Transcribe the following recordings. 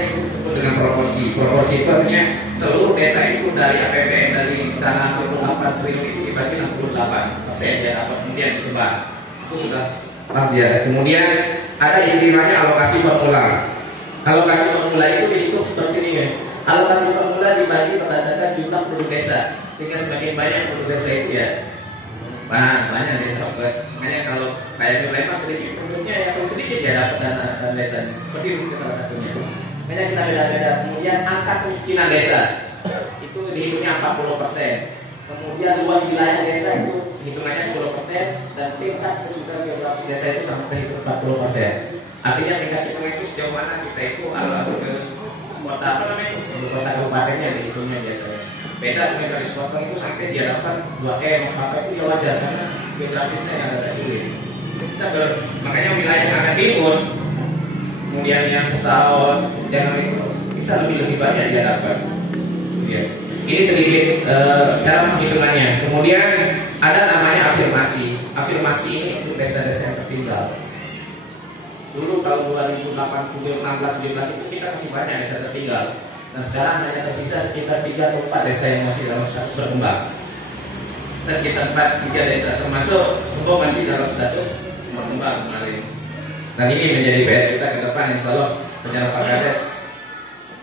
itu disebut dengan proporsi. Proporsi itu artinya seluruh desa itu dari APBN dari dana 28 triliun itu dibagi 68% ya, apa kemudian disebar. Itu sudah pasti ada. Kemudian ada yang namanya alokasi formula. Alokasi formula itu dihitung seperti ini ya. Alokasi formula dibagi berdasarkan jumlah penduduk desa, sehingga semakin banyak penduduk desa itu ya banyak di makanya kalau kayak Lembang sedikit penduduknya ya paling sedikit ya dapat dana desa. Seperti itu salah satunya. Makanya kita beda-beda. Kemudian angka kemiskinan desa itu dihitungnya 40%. Kemudian luas wilayah desa itu hitungannya 10% dan tingkat kesulitan geografis desa itu sampai terhitung 40%. Artinya tingkat hitungan itu sejauh mana kita itu alur ke kota apa namanya kota kabupatennya dihitungnya biasanya. Beda dengan garis potong itu sampai dia dapat 2M, maka itu wajar karena geografisnya yang agak sulit. Kita makanya wilayah yang agak timur, kemudian yang sesaon, jangan itu bisa lebih banyak dia dapat. Ya. Ini sedikit cara penghitungannya. Kemudian ada namanya afirmasi. Afirmasi ini untuk desa-desa yang tertinggal. Dulu tahun 2008, 2016, 2017 itu kita masih banyak desa tertinggal. Nah sekarang hanya tersisa sekitar 3 atau 4 desa yang masih dalam status berkembang. Nah sekitar 3 desa termasuk Sebo masih dalam status berkembang kemarin. Dan ini menjadi PR kita ke depan insya Allah secara Pak Kades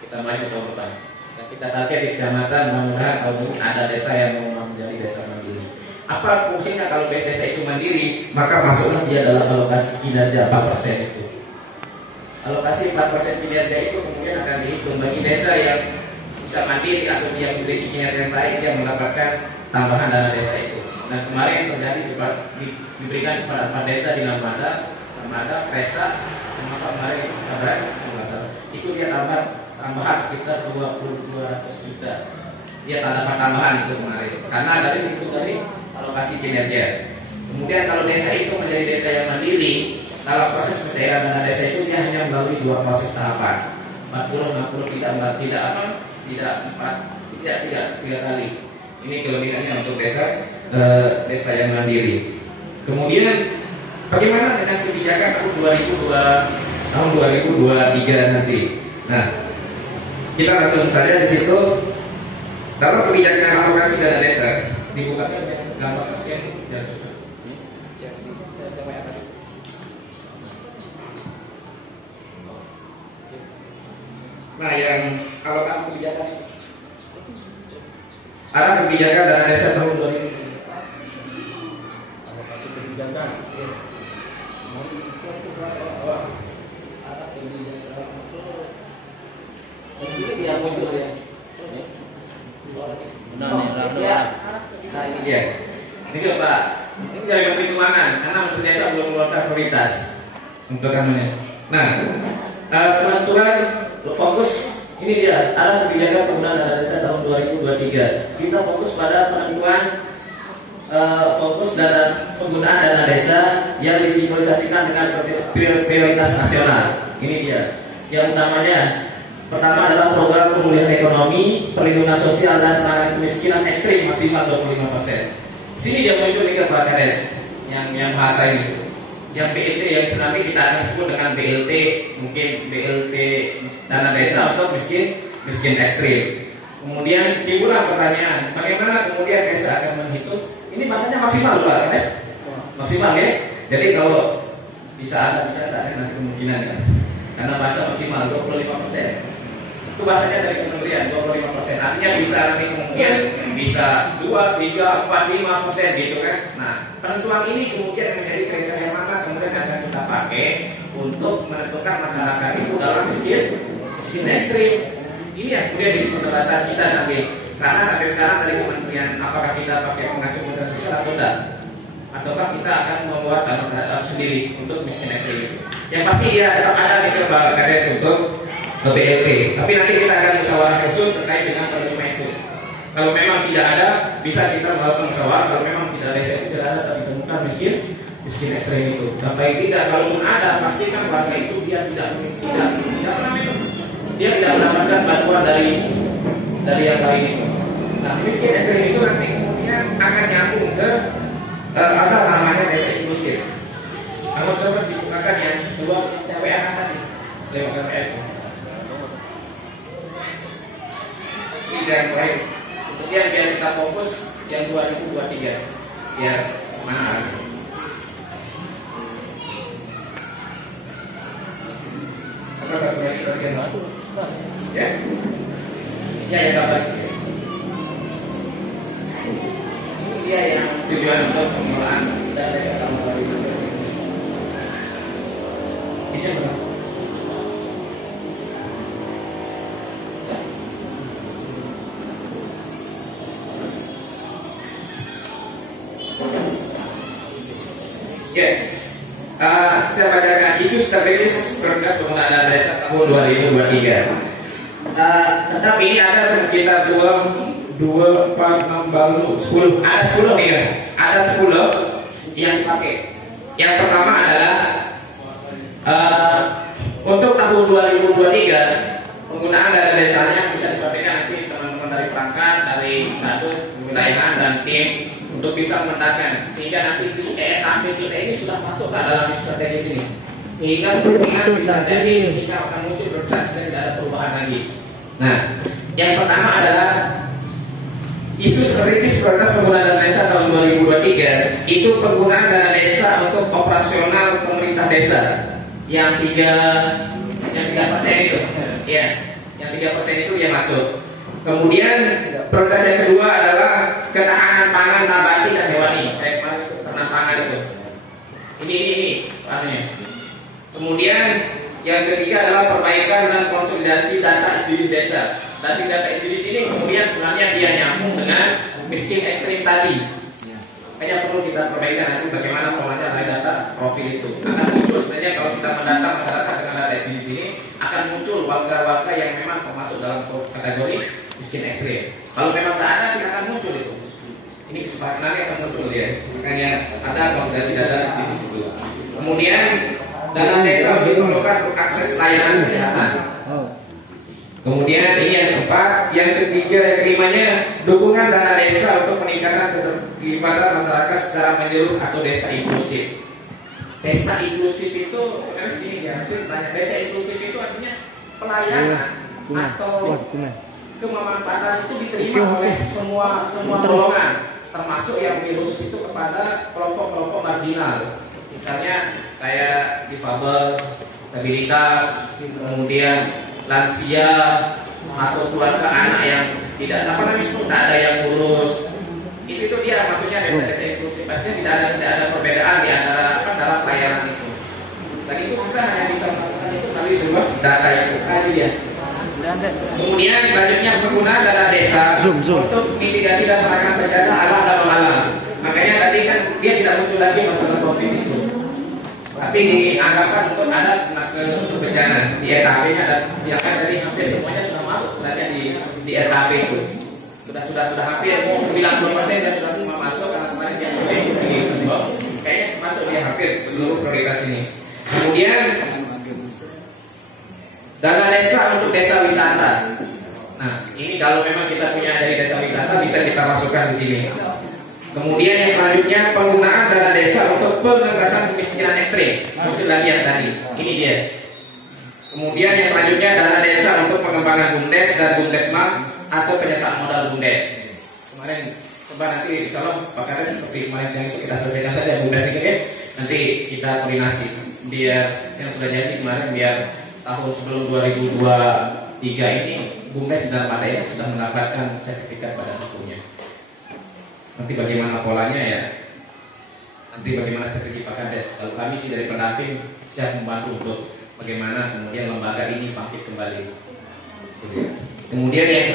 kita maju tahun depan. Dan kita target di kecamatan mudah-mudahan tahun ini ada desa yang mau menjadi desa mandiri. Apa fungsinya kalau desa itu mandiri? Maka masuklah dia dalam alokasi kinerja 4% itu. Alokasi 4% kinerja itu kemudian akan dihitung bagi desa yang bisa mandiri atau dia memiliki kinerja yang baik, dia mendapatkan tambahan dana desa itu. Nah kemarin terjadi diberikan kepada 4 desa di Narmada, Presa, sama kemarin itu dia tambahan sekitar 200 juta. Dia dapat tambahan itu kemarin karena dari alokasi kinerja. Kemudian kalau desa itu menjadi desa yang mandiri, kalau proses pencairan dana desa itu dia hanya melalui 2 proses tahapan, 40, 60, tidak 3 kali. Ini kelebihannya untuk desa yang mandiri. Kemudian bagaimana dengan kebijakan tahun 2023 nanti? Nah, kita langsung saja di situ. Dalam kebijakan alokasi dana desa dibukanya gambar scan dan nah yang kalau kamu kebijakan itu ada kebijakan dana desa tahun 2000 alokasi kebijakan ada kebijakan ini yang muncul ya. Nah ini dia. Ini juga Pak. Ini dari Menteri Keuangan karena Menteri Desa belum mengeluarkan prioritas untuk kamunya. Nah, penentuan fokus ini dia ada kebijakan penggunaan dana desa tahun 2023. Kita fokus pada penentuan fokus dana penggunaan dana desa yang disimbolisasikan dengan prioritas nasional. Ini dia. Yang utamanya pertama adalah program pemulihan ekonomi, perlindungan sosial dan penanganan kemiskinan ekstrim maksimal 25%. Di sini dia muncul nih Pak Kades yang bahasa ini. Yang BLT yang tsunami kita akan sebut dengan BLT, mungkin BLT dana desa untuk miskin ekstrim. Kemudian timbullah pertanyaan, bagaimana kemudian desa akan menghitung? Ini bahasanya maksimal Pak Kades, maksimal ya. Jadi kalau bisa ada nanti kemungkinan kan, karena bahasa maksimal 25%. Itu bahasanya dari kementerian 25%. Artinya bisa nanti kemudian bisa 2, 3, 4, 5% gitu kan. Nah penentuan ini kemudian menjadi kriteria mana kemudian akan kita pakai untuk menentukan masyarakat itu dalam miskin ekstrim. Ini yang kemudian jadi perdebatan kita nanti. Karena sampai sekarang dari kementerian apakah kita pakai pengacu kementerian sosial atau tidak, ataukah kita akan membuat dana sendiri untuk miskin ekstrim. Yang pasti ya ada mikir Pak Kades untuk BLT, tapi nanti kita akan musyawarah khusus terkait dengan penerima itu. Kalau memang tidak ada, bisa kita melakukan musyawarah. Kalau memang tidak ada, tidak ada ditemukan miskin ekstrim itu. Dan baik tidak, kalaupun ada, pastikan warga itu dia tidak mendapatkan bantuan dari yang lain itu. Nah, miskin ekstrim itu nanti kemudian akan nyambung ke ada namanya desa inklusif. Kalau coba dibukakan yang 2 CWA tadi lewat KPR. yang baik. Kemudian biar kita fokus yang 2023 biar mana? Apa satu lagi bagian ya? Ya dapat. Dia yang tujuan untuk pengelolaan data tambah ini benar. Setiap bacakan isu strategis prioritas penggunaan dana desa tahun 2023. Tetapi ini ada sekitar 2, 4, 6, baru 10. Ada 10 nih ya. Ada 10 yang dipakai. Yang pertama adalah untuk tahun 2023 penggunaan dana desanya bisa dipakai nanti teman-teman dari perangkat, dari status kewilayahan dan tim untuk bisa memetakan sehingga nanti di ERP kita ini sudah masuk ke dalam strategi sini sehingga bisa jadi sehingga akan muncul prioritas dan tidak ada perubahan lagi. Nah, yang pertama adalah isu strategis prioritas penggunaan dana desa tahun 2023 itu penggunaan dana desa untuk operasional pemerintah desa yang 3% itu, ya, yang 3% itu dia masuk. Kemudian prioritas yang kedua adalah ketahanan pangan nabati dan hewani, kayak kemarin itu ternak pangan itu. Ini pangannya. Kemudian yang ketiga adalah perbaikan dan konsolidasi data SDGs desa. Tapi data SDGs ini kemudian sebenarnya dia nyambung dengan miskin ekstrim tadi. Hanya perlu kita perbaikan nanti bagaimana polanya dari data profil itu. Akan muncul sebenarnya kalau kita mendata masyarakat dengan data SDGs ini akan muncul warga-warga yang memang termasuk dalam kategori miskin ekstrim. Kalau memang tidak ada, tidak akan muncul itu. Ini kesepakatannya akan muncul ya. Makanya ada konsolidasi data SDGs itu. Kemudian dana desa diperlukan untuk akses layanan kesehatan. Kemudian ini yang keempat, yang ketiga, yang kelimanya dukungan dana desa untuk meningkatkan keterlibatan masyarakat secara menyeluruh atau desa inklusif. Desa inklusif itu, karena segini ya, tanya, desa inklusif itu artinya pelayanan atau kemanfaatan itu diterima oleh semua golongan, termasuk yang khusus itu kepada kelompok-kelompok marginal. Misalnya kayak difabel, disabilitas, kemudian lansia atau keluarga anak yang tidak ada yang ngurus. Itu dia maksudnya desa-desa inklusif. Artinya tidak ada perbedaan di antara dalam pelayanan itu. Tadi itu kita hanya bisa melakukan itu dari sebuah data itu tadi ya. Kemudian selanjutnya penggunaan dana desa untuk mitigasi dan penanganan bencana alam dan non alam. Makanya tadi kan dia tidak muncul lagi masalah COVID itu. Tapi dianggapkan untuk ada bencana di RKP-nya dan silakan jadi hampir semuanya sudah masuk sebenarnya di RKP itu sudah hampir 90% dan sudah semua masuk karena kemarin dia di Sembong kayaknya masuk dia hampir seluruh prioritas ini. Kemudian dana desa untuk desa wisata. Nah ini kalau memang kita punya dari desa wisata bisa kita masukkan di sini. Kemudian yang selanjutnya penggunaan dana desa untuk pengentasan kemiskinan ekstrim. Mungkin lagi yang tadi. Ini dia. Kemudian yang selanjutnya dana desa untuk pengembangan BUMDes dan BUMDesmas atau penyertaan modal BUMDes. Kemarin coba nanti kalau Pak Kades seperti kemarin yang itu kita selesaikan saja BUMDes ini ya. Nanti kita koordinasi biar yang sudah jadi kemarin biar tahun sebelum 2023 ini BUMDes dan Madaya sudah mendapatkan sertifikat pada hukumnya. Nanti bagaimana polanya ya, nanti bagaimana strategi Pak Kades. Kalau kami sih dari pendamping siap membantu untuk bagaimana kemudian lembaga ini bangkit kembali. Kemudian yang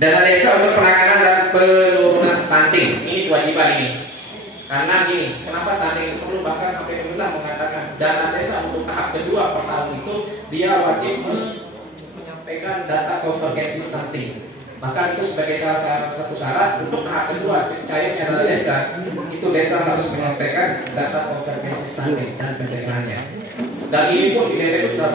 dana desa untuk penanganan dan penurunan stunting, ini kewajiban ini. Karena gini, kenapa stunting itu perlu, bahkan sampai pemerintah mengatakan dana desa untuk tahap kedua per tahun itu dia wajib menyampaikan data konvergensi stunting. Bahkan itu sebagai salah satu syarat untuk tahap kedua cairnya dana desa, itu desa harus menyampaikan data konvergensi stunting dan pencegahannya. Dan ini pun di desa itu sudah